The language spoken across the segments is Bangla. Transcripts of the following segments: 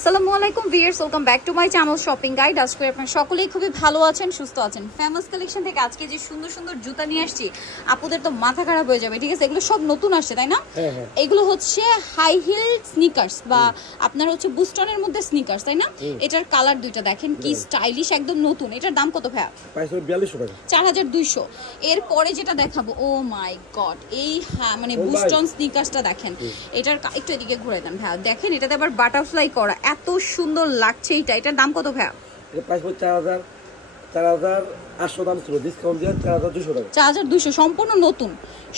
আসসালামু আলাইকুম viewers, welcome back to my channel shopping guide. আজকে আপনারা সকলেই খুবই ভালো আছেন, সুস্থ আছেন। ফেমাস কালেকশন থেকে আজকে যে সুন্দর সুন্দর জুতা নিয়ে আসছি, আপুদের তো মাথা খারাপ হয়ে যাবে। ঠিক আছে, এগুলো সব নতুন আসছে, তাই না? এগুলো হচ্ছে হাই হিল স্নিকার্স বা আপনার হচ্ছে বুস্টনের মধ্যে স্নিকার্স, তাই না? এটার কালার দুইটা দেখেন কি স্টাইলিশ, একদম নতুন। এটার দাম কত ভাইয়া? 4200। এরপরে যেটা দেখাবো, ও মাই গড, এই মানে বুস্টন স্নিকার্সটা দেখেন। এটার একটু এদিকে ঘুরে দেন ভাইয়া, দেখেন এটাতে আবার বাটারফ্লাই করা, এত সুন্দর লাগছে। এটার দাম কত ভাইয়া? এটা প্রাইস হচ্ছে 4800 দাম ছিল, ডিসকাউন্ট দিয়ে 4200 টাকা। 4200,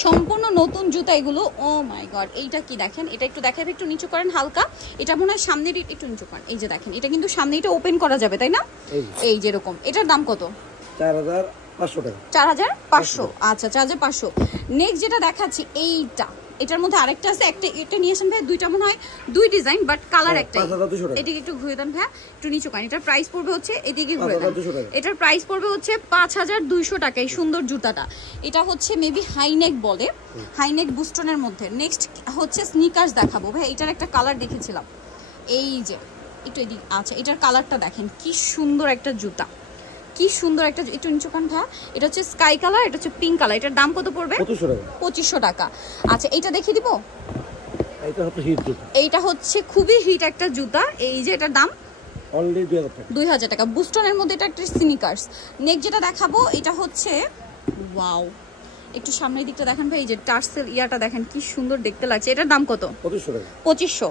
সম্পূর্ণ নতুন জুতা এগুলো। ও মাই গড, এইটা কি দেখেন, এটা একটু দেখাবে, একটু নিচু করেন হালকা। এটা মনে হয় সামনের একটু নিচু করেন। এই যে দেখেন, এটা কিন্তু সামনে এটা ওপেন করা যাবে, তাই না? এই যে এরকম। এটার দাম কত? 4500 টাকা। 4500। আচ্ছা, 4500। নেক্সট যেটা দেখাচ্ছি, এইটা, এটার মধ্যে আরেকটা আছে, একটা এটা নিয়ে আসেন ভাই। দুইটা মনে হয় দুই ডিজাইন, বাট কালার একটাই। এদিকে একটু ঘুরে দেন ভাই, একটু নিচু করেন। এটার প্রাইস পড়বে হচ্ছে, এদিকে ঘুরে দেন, এটার প্রাইস পড়বে হচ্ছে 5200 টাকা। এই সুন্দর জুতাটা, এটা হচ্ছে মেবি হাইনেক বলে, হাইনেক বুস্টনের মধ্যে। নেক্সট হচ্ছে স্নিকার্স দেখাবো ভাই। এটার একটা কালার দেখেছিলাম, এই যে একটু এদিকে। আচ্ছা, এটার কালারটা দেখেন কি সুন্দর একটা জুতা, কি সুন্দর একটা। একটু নিচু কান ভাই। এটা হচ্ছে স্কাই কালার, এটা হচ্ছে পিঙ্ক কালার। এটার দাম কত পড়বে? 2500 টাকা। আচ্ছা, এইটা দেখিয়ে দিব। এইটা হচ্ছে খুবই হিট একটা জুতা। এই যে এটার দাম অনলি 2000 টাকা। বুস্টনের মধ্যে এটা একটা স্নিকার্স। নেক্সট যেটা দেখাবো, এটা হচ্ছে ওয়াও, একটু সামনের দিকটা দেখেন ভাই। এই যে টার্সেল ইয়াটা দেখেন কি সুন্দর দেখতে লাগছে। এটার দাম কত? 2500।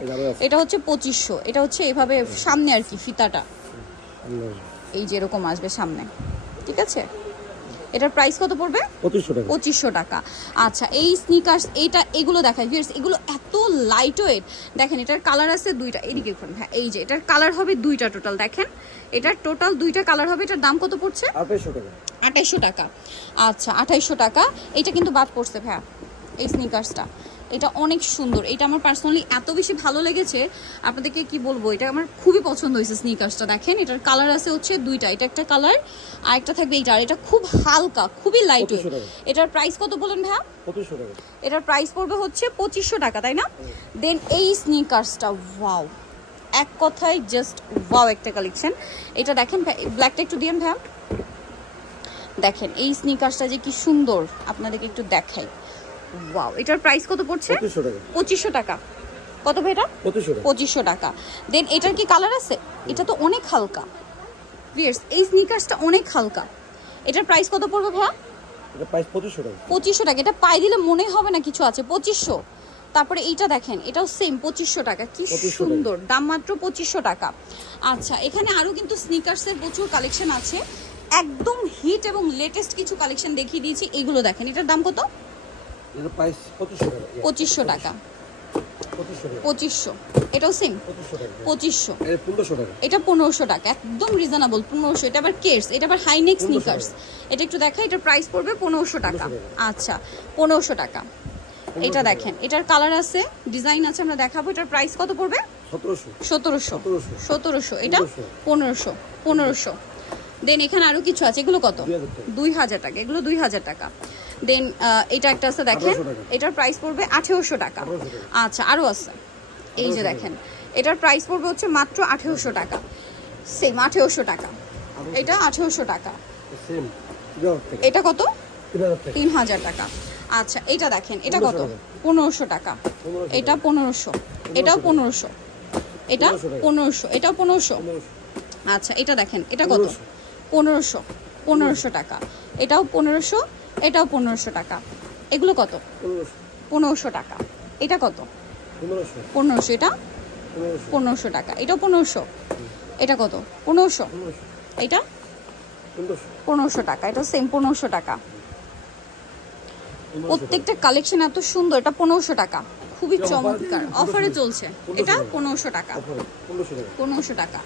এটা হচ্ছে 2500। এটা হচ্ছে এভাবে সামনে আর কি, ফিতাটা এই যে এরকম আসবে সামনে, ঠিক আছে? এটার প্রাইস কত পড়বে? 2500 টাকা। আচ্ছা, এই স্নিকার্স, এইটা, এগুলো দেখাই ভিউয়ার্স, এগুলো এত লাইট ওয়েট। দেখেন এটার কালার আছে দুইটা, এদিকে দেখুন। হ্যাঁ, এই যে এটার কালার হবে দুইটা টোটাল। দেখেন এটার টোটাল দুইটা কালার হবে। এটার দাম কত পড়ছে? 2800 টাকা। আচ্ছা, 2800 টাকা। এটা কিন্তু বাদ পড়ছে ভাইয়া, এই স্নিকার্সটা। এটা অনেক সুন্দর, এটা আমার পার্সোনালি এত বেশি ভালো লেগেছে, আপনাদেরকে কি বলবো, এটা আমার খুবই পছন্দ হয়েছে স্নিকার্সটা। দেখেন এটার কালার আছে হচ্ছে দুইটা, এটা একটা কালার আর একটা থাকবে এইটা। আর এটা খুব হালকা, খুবই লাইট ওয়েট। এটার প্রাইস কত বলেন ভাইয়া? 2500 টাকা। এটার প্রাইস পড়বে হচ্ছে 2500 টাকা, তাই না? দেন এই স্নিকার্সটা, ওয়াও, এক কথায় জাস্ট ওয়াও একটা কালেকশন। এটা দেখেন, ব্ল্যাকটা একটু দিয়েন ভাইয়া। দেখেন এই স্নিকার্সটা যে কি সুন্দর, আপনাদেরকে একটু দেখাই। ওয়াও, এটার প্রাইস কত পড়ছে? 2500 টাকা। কত ভাই এটা? 2500 টাকা। দেন এটার কি কালার আছে? এটা তো অনেক হালকা ভিউয়ার্স, এই স্নিকার্সটা অনেক হালকা। এটার প্রাইস কত পড়বে ভাইয়া? এটা প্রাইস 2500 টাকা। 2500 টাকা। এটা পাই দিলে মনে হবে না কিছু আছে, 2500। তারপরে এইটা দেখেন, এটাও সেম 2500 টাকা। কি সুন্দর, দাম মাত্র 2500 টাকা। আচ্ছা, এখানে আরো কিন্তু স্নিকার্সের প্রচুর কালেকশন আছে, একদম হিট এবং লেটেস্ট কিছু কালেকশন দেখিয়ে দিয়েছি। এগুলো দেখেন, এটার দাম কত? এর প্রাইস 2500 টাকা। 2500 টাকা। 2500। এটাও সেম 2500। এটা 1500 টাকা, একদম রিজনেবল 1500। এটা আবার কেয়ার্স, এটা আবার হাইনেক স্নিকার্স। এটা একটু দেখা, এটার প্রাইস পড়বে 1500 টাকা। আচ্ছা, 1500 টাকা। এটা দেখেন, এটার কালার আছে, ডিজাইন আছে, আমরা দেখাবো। এটার প্রাইস কত পড়বে? 1700। এটা 1500। দেন এখানে আরো কিছু আছে, এগুলো কত? 2000 টাকা। এগুলো 2000 টাকা। দেন এটা একটা আছে দেখেন, এটার প্রাইস পড়বে 1800 টাকা। আচ্ছা, আরো আছে, এই যে দেখেন, এটার প্রাইস পড়বে হচ্ছে মাত্র 1800 টাকা। সেম 1800 টাকা। এটা 1800 টাকা। এটা কত? 3000 টাকা। আচ্ছা, এটা দেখেন, এটা কত? 1500 টাকা। এটা 1500। এটাও 1500। এটা 1500। এটাও 1500। আচ্ছা, এটা দেখেন, এটা কত? 1500 টাকা। এটাও 1500। এটাও 1500 টাকা। এগুলো কত? 1500 টাকা। এটা কত? 1500। এটা 1500 টাকা। এটাও 1500। এটা কত? 1500। এটা 1500 টাকা। এটাও সেম 1500 টাকা। প্রত্যেকটা কালেকশন এত সুন্দর। এটা 1500 টাকা, খুবই চমৎকার, অফারে চলছে। এটা 1500 টাকা। 1500 টাকা।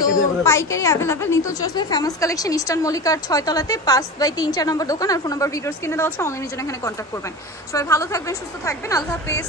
সো পাইকারি অ্যাভেলেবেল নিতে চলছে ফেমাস কালেকশন, ইস্টার্ন মল্লিকার 6 তলাতে 5/3 4 নম্বর দোকান। আর ফোন নাম্বার ভিডিওস কিনে দেওয়া আছে, অনলাইনে জন্য এখানে কন্ট্যাক্ট করবেন। সবাই ভালো থাকবেন, সুস্থ থাকবেন, আল্লাহ হাফেজ।